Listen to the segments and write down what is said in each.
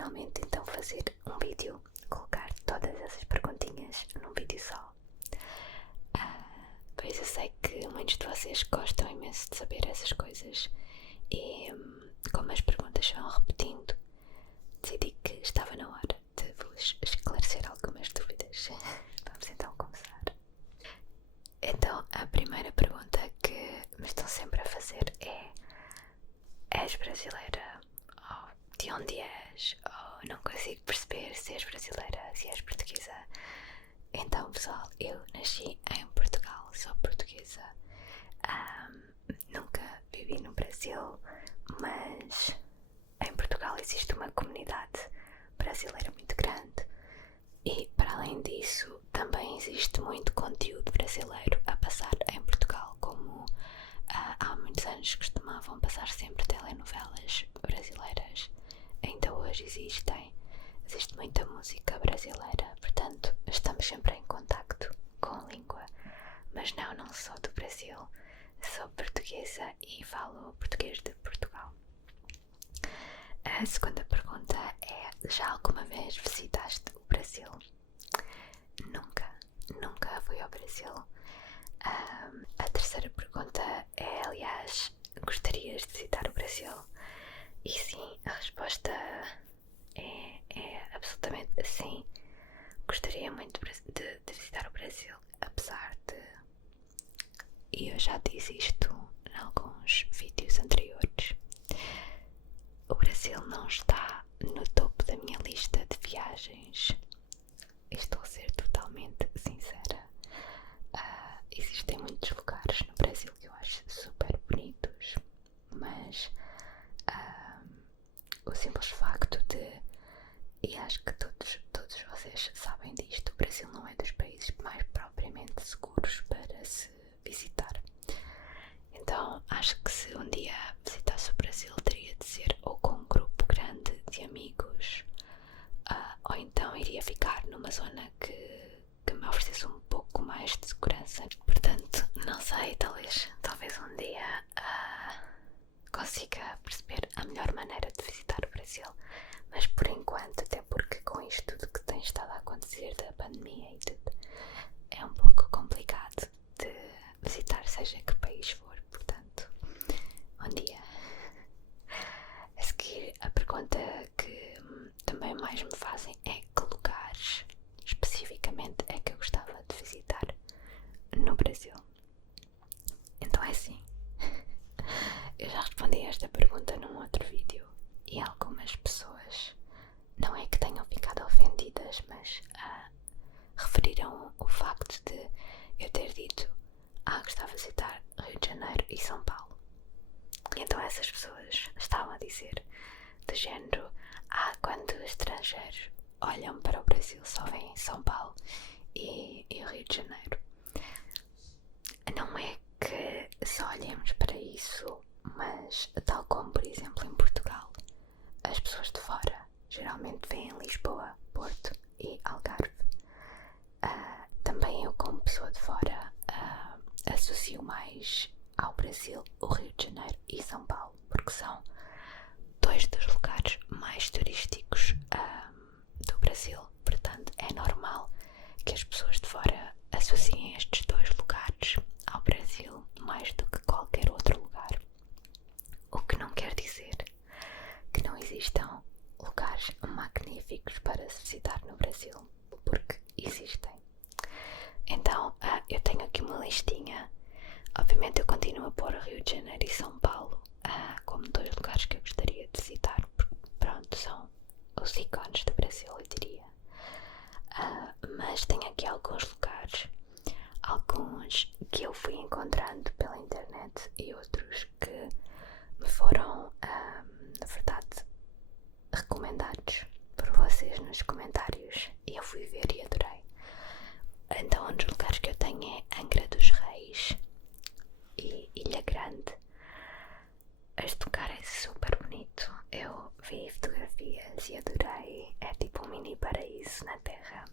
finalmente então fazer um vídeo, colocar todas essas perguntinhas num vídeo só. Pois eu sei que muitos de vocês gostam imenso de saber essas coisas e como as perguntas vão repetindo, decidi que estava na hora de vos esclarecer algumas dúvidas. Vamos então começar. Então a primeira pergunta que me estão sempre a fazer é: és brasileira? Ou de onde és? Ou não consigo perceber se és brasileira, se és portuguesa. Então pessoal, eu nasci em Portugal, sou portuguesa. Nunca vivi no Brasil, mas em Portugal existe uma comunidade brasileira muito grande e para além disso também existe muito conteúdo brasileiro a passar em Portugal, como há muitos anos costumavam passar sempre telenovelas brasileiras, ainda hoje existe muita música brasileira, portanto estamos sempre em contacto com a língua. Mas não sou do Brasil, sou portuguesa e falo português de Portugal. A segunda pergunta é: já alguma vez visitaste o Brasil? Nunca fui ao Brasil. A terceira pergunta é, aliás, gostarias de visitar o Brasil? E sim, a resposta é absolutamente sim. Gostaria muito de visitar o Brasil, apesar de, e eu já disse isto em alguns vídeos anteriores, o Brasil não está no topo da minha lista de viagens. Estou a ser totalmente sincera. Existem muitos lugares no Brasil que eu acho super bonitos, mas o simples facto de, e acho que todos vocês sabem disto, o Brasil não é dos países mais propriamente seguros para se visitar. Então acho que se um dia visitasse o Brasil teria de ser ou com um grupo grande de amigos, ou então iria ficar numa zona que me oferecesse um pouco mais de segurança. Portanto, não sei, talvez um dia consiga perceber a melhor maneira de visitar o Brasil, mas por enquanto, até porque com isto tudo que tem estado a acontecer da pandemia e tudo, é um pouco complicado de visitar seja que país for. Portanto, um dia. A seguir, a pergunta que também mais me fazem é: que lugares especificamente é que eu gostava de visitar no Brasil? Então é assim, eu já respondi a esta pergunta num outro vídeo e algumas pessoas, não é que tenham ficado ofendidas, mas referiram o facto de eu ter dito gostava de visitar Rio de Janeiro e São Paulo. E então essas pessoas estavam a dizer do género: quando estrangeiros olham para o Brasil só veem São Paulo e Rio de Janeiro. Não é que só olhemos para isso, mas tal como por exemplo em Portugal, as pessoas de fora geralmente veem Lisboa, Porto e Algarve. Também eu, como pessoa de fora, associo mais ao Brasil o Rio de Janeiro e São Paulo, porque são dois dos lugares mais turísticos do Brasil. Portanto, é normal que as pessoas de fora associem estes dois lugares ao Brasil mais do que qualquer outro lugar. O que não quer dizer que não existam lugares magníficos para se visitar no Brasil, porque existem. Então, eu tenho aqui uma listinha. Obviamente eu continuo a pôr Rio de Janeiro e São Paulo como dois lugares que eu gostaria de visitar, porque pronto, são os ícones do Brasil, eu diria. Mas tenho aqui alguns lugares, alguns que eu fui encontrando pela internet e outros que me foram, na verdade, recomendados por vocês nos comentários e eu fui ver e adorei. Então um dos lugares que eu tenho é Angra dos Reis e Ilha Grande. Este lugar é super bonito, eu vi fotografias e adorei, é tipo um mini paraíso na terra.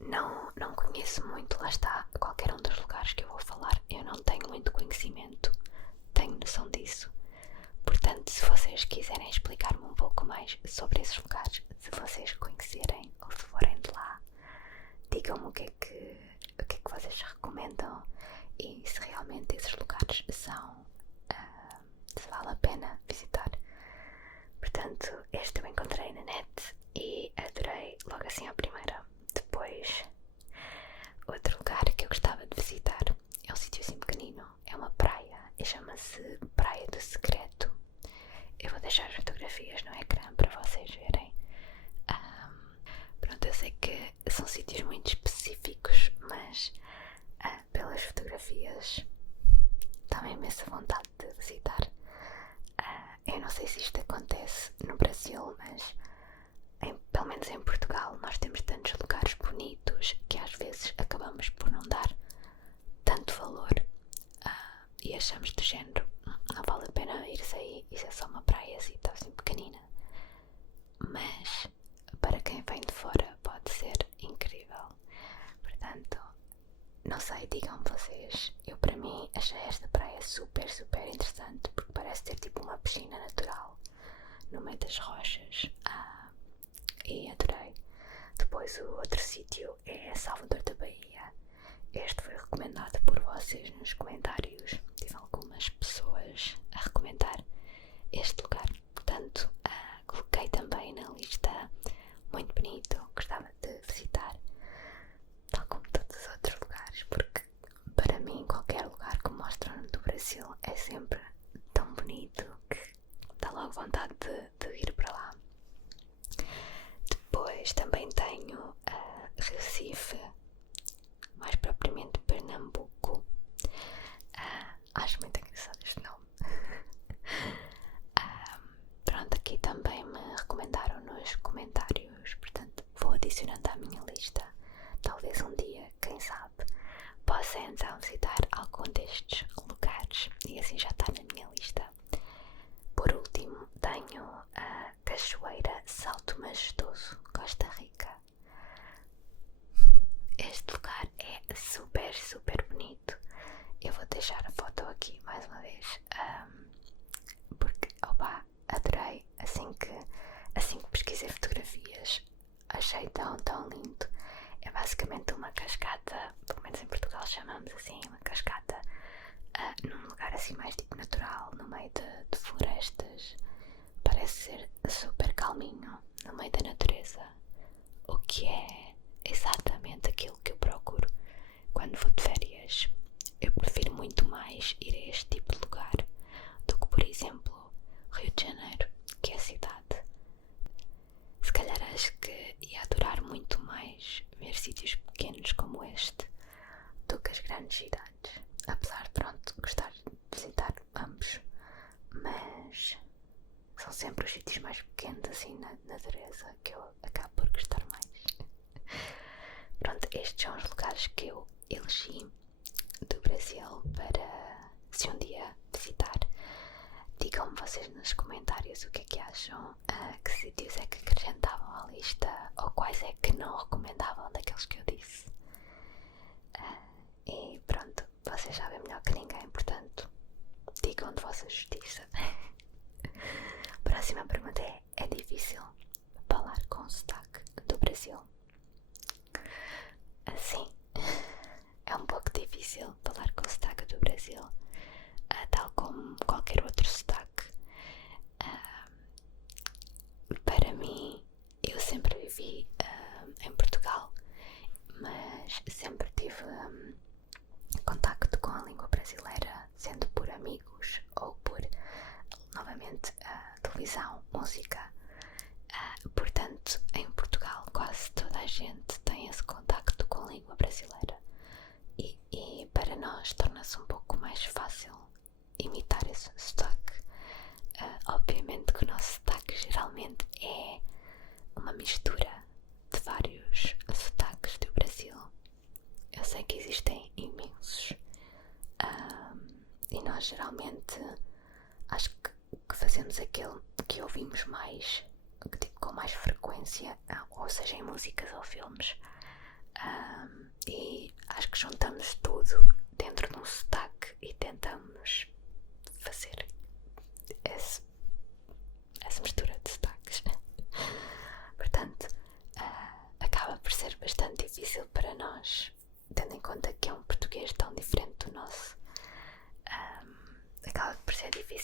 Não conheço muito, lá está, qualquer um dos lugares que eu vou falar, eu não tenho muito conhecimento, tenho noção disso. Portanto, se vocês quiserem explicar-me um pouco mais sobre esses lugares. Se vocês conhecerem ou se forem de lá, digam-me o que é que vocês recomendam e se realmente esses lugares são, se vale a pena visitar. Portanto, este eu encontrei na net e adorei logo assim à primeira. Depois, outro lugar que eu gostava de visitar é um sítio assim pequenino, é uma praia e chama-se Praia do Secreto. Eu vou deixar as fotografias no ecrã para vocês verem. Pronto, eu sei que são sítios muito específicos, mas pelas fotografias dá-me imensa vontade de visitar. Eu não sei se isto acontece no Brasil, mas pelo menos em Portugal nós temos tantos lugares bonitos que às vezes acabamos por não dar tanto valor e achamos do género, não vale a pena ir aí, isso é só uma praia assim, assim pequenina. Mas para quem vem de fora pode ser incrível. Portanto, não sei, digam vocês. Eu, para mim, achei esta praia super, super interessante porque parece ter tipo uma piscina natural no meio das rochas e adorei. Depois o outro sítio é Salvador da Bahia. Este foi recomendado por vocês nos comentários. Tive algumas pessoas a recomendar este lugar, portanto coloquei também na lista. Muito bonito, gostava de visitar, tal como todos os outros lugares, porque para mim qualquer lugar que mostram do Brasil é sempre tão bonito que dá logo vontade de ir para lá. Depois também tenho Recife, mais propriamente Pernambuco. Acho muito engraçado este nome. Pronto, aqui também me recomendaram nos comentários, portanto vou adicionando à minha lista. Talvez um dia, quem sabe, possa então visitar algum destes lugares e assim já está na minha lista. Por último, tenho a Cachoeira Salto Majestoso, Costa Rica. Este lugar é super, super bonito. Eu vou deixar a foto aqui mais uma vez, porque, adorei. Assim que pesquisei fotografias, achei tão, tão lindo. É basicamente uma cascata, pelo menos em Portugal chamamos assim, uma cascata, num lugar assim mais tipo natural, no meio de florestas. Parece ser super calminho, no meio da natureza, o que é exatamente aquilo que eu procuro quando vou de férias. Eu prefiro muito mais ir a este tipo de lugar do que, por exemplo, Rio de Janeiro, que é a cidade. Se calhar acho que ia adorar muito mais ver sítios pequenos como este do que as grandes cidades. Apesar de, pronto, gostar de visitar ambos, mas são sempre os sítios mais pequenos assim na natureza que eu acabo por gostar mais. Pronto, estes são os lugares que eu elegi do Brasil para, se um dia visitar. Digam-me vocês nos comentários o que é que acham, que sítios é que acrescentavam à lista ou quais é que não recomendavam daqueles que eu disse. E pronto, vocês sabem melhor que ninguém, portanto, digam de vossa justiça. Próxima pergunta é difícil falar com sotaque do Brasil? Sim, é um pouco difícil falar com sotaque do Brasil, tal como qualquer outro sotaque. Para mim, eu sempre vivi em Portugal, mas sempre tive contacto com a língua brasileira, sendo por amigos ou por, novamente, televisão, música. Portanto, em Portugal quase toda a gente tem esse contacto com a língua brasileira e para nós torna-se um pouco mais fácil imitar esse sotaque. Obviamente que o nosso sotaque geralmente é uma mistura de vários sotaques do Brasil. Eu sei que existem imensos e nós geralmente acho que fazemos aquele que ouvimos mais, tipo, com mais frequência, ou seja, em músicas ou filmes, e acho que juntamos tudo dentro de um sotaque e tentamos fazer essa mistura de sotaques.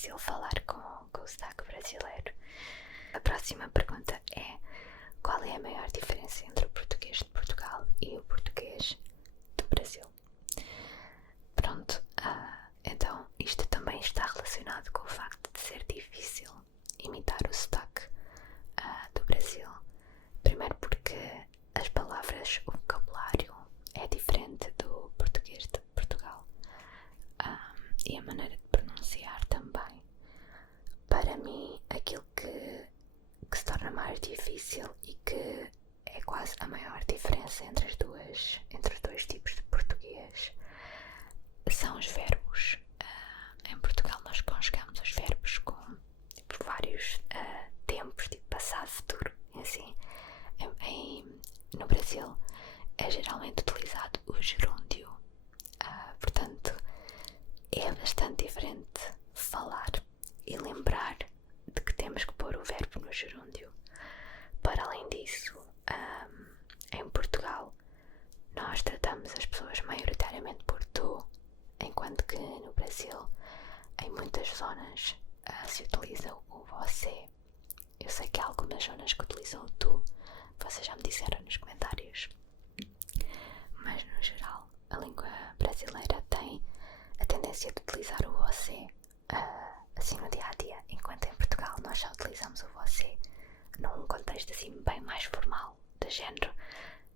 difícil falar com o sotaque brasileiro. A próxima pergunta é: qual é a maior diferença entre o português de Portugal e o português do Brasil? Pronto, então isto também está relacionado com o facto de ser difícil imitar o sotaque do Brasil. Primeiro porque as palavras, o vocabulário é diferente do português de Portugal, e a maneira de pronunciar também. Para mim, aquilo que se torna mais difícil e que é quase a maior diferença entre os dois tipos de português são os verbos. Em Portugal nós conjugamos os verbos com vários tempos, tipo passado, futuro, assim. No Brasil é geralmente utilizado o gerúndio, portanto é bastante diferente falar e lembrar de que temos que pôr o verbo no gerúndio. Para além disso, em Portugal nós tratamos as pessoas maioritariamente por tu, enquanto que no Brasil, em muitas zonas, se utiliza o você. Eu sei que há algumas zonas que utilizam o tu, vocês já me disseram nos comentários, mas no geral a língua brasileira tem a tendência de utilizar o você assim no dia a dia, enquanto em Portugal nós já utilizamos o você num contexto assim bem mais formal, de género: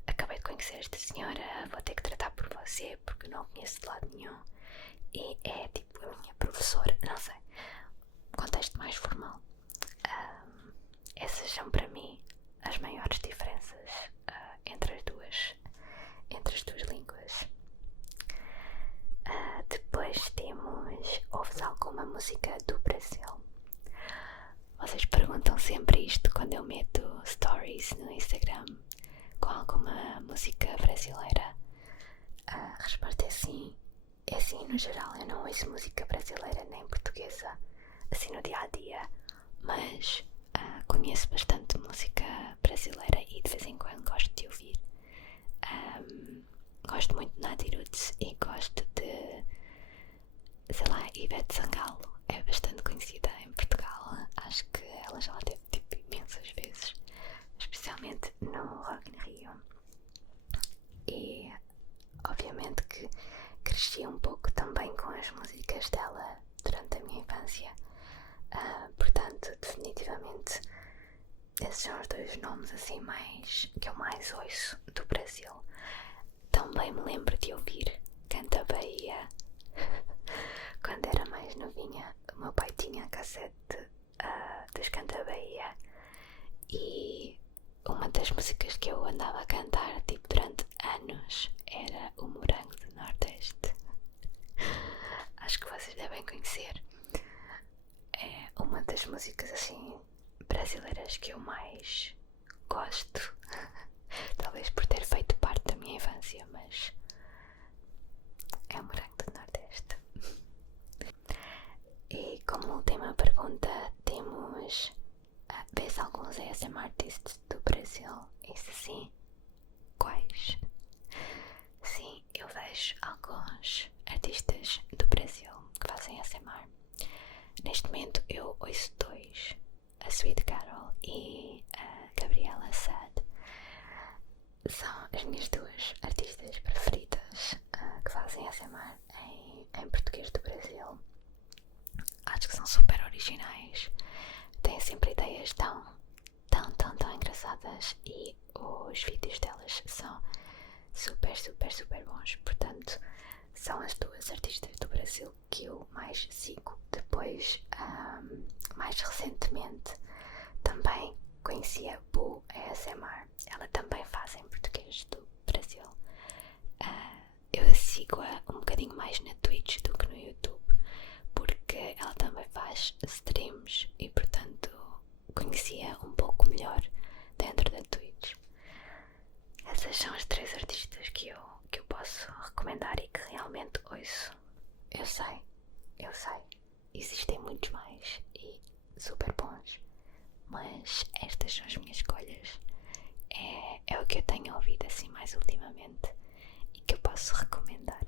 acabei de conhecer esta senhora, vou ter que tratar por você porque não a conheço de lado nenhum e é tipo a minha professora, não sei, contexto mais formal. Essas são para mim as maiores diferenças entre as duas línguas. Depois temos: ouves alguma música do Brasil? Vocês perguntam sempre isto quando eu meto stories no Instagram com alguma música brasileira. A resposta é sim. É sim, no geral eu não ouço música brasileira nem portuguesa assim no dia a dia, mas conheço bastante música brasileira e de vez em quando gosto de ouvir. Gosto muito de Nati Roots e gosto de, sei lá, Ivete Sangalo. É bastante conhecida em Portugal, acho que ela já lá teve tipo imensas vezes, especialmente no Rock in Rio. E obviamente que cresci um pouco também com as músicas dela durante a minha infância, portanto definitivamente esses são os dois nomes assim que eu mais ouço do Brasil. Também me lembro de ouvir Canta Bahia quando era mais novinha. O meu pai tinha a cassete dos Canta Bahia e uma das músicas que eu andava a cantar tipo durante anos era o Morango do Nordeste. Acho que vocês devem conhecer. É uma das músicas assim brasileiras que eu mais gosto. Talvez por ter feito parte da minha infância, mas é o Morango do Nordeste. E como última pergunta temos: vês alguns ASMR artists do Brasil? Isso sim. Quais? Sim, eu vejo alguns artistas do Brasil que fazem ASMR. Neste momento eu ouço dois: a Sweet Carol e a Gabriela Sad. São as minhas duas artistas preferidas que fazem ASMR em português do Brasil. Acho que são super originais, têm sempre ideias tão engraçadas e os vídeos delas são super bons. Portanto, são as duas artistas do Brasil que eu mais sigo. Depois, mais recentemente, também conheci a Boo ASMR. Ela também faz em português do Brasil. Eu a sigo-a um bocadinho mais na Twitch do que no YouTube, porque ela também faz streams e, portanto, conhecia um pouco melhor dentro da Twitch. Essas são as três artistas que eu posso recomendar e que realmente ouço. Eu sei, existem muitos mais e super bons, mas estas são as minhas escolhas. É o que eu tenho ouvido assim mais ultimamente e que eu posso recomendar.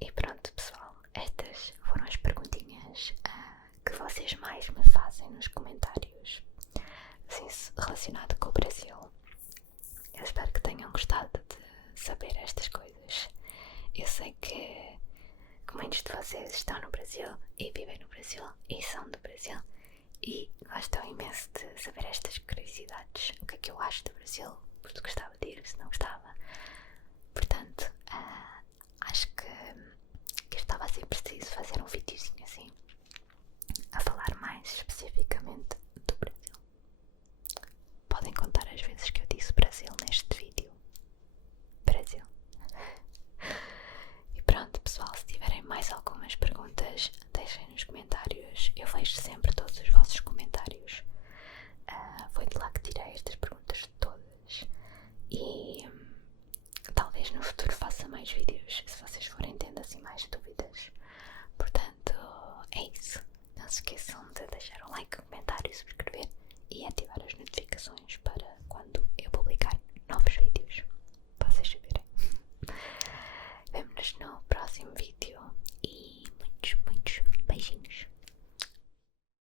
E pronto, pessoal, estas foram as perguntinhas nos comentários assim, relacionado com o Brasil. Eu espero que tenham gostado de saber estas coisas. Eu sei que muitos de vocês estão no Brasil e vivem no Brasil e são do Brasil e gostam imenso de saber estas curiosidades. O que é que eu acho do Brasil? Se gostava de ir, se não gostava. Portanto, acho que estava a ser preciso fazer um videozinho assim a falar mais especificamente do Brasil. Podem contar as vezes que eu disse Brasil neste vídeo. Brasil. E pronto, pessoal, se tiverem mais algumas perguntas, deixem nos comentários. Eu vejo sempre todos os vossos comentários. Foi de lá que tirei estas perguntas todas. E talvez no futuro faça mais vídeos, se vocês forem tendo assim mais dúvidas. Portanto, é isso. Não se esqueçam de deixar um like, comentário, subscrever e ativar as notificações para quando eu publicar novos vídeos, para vocês saberem. Vemo-nos no próximo vídeo.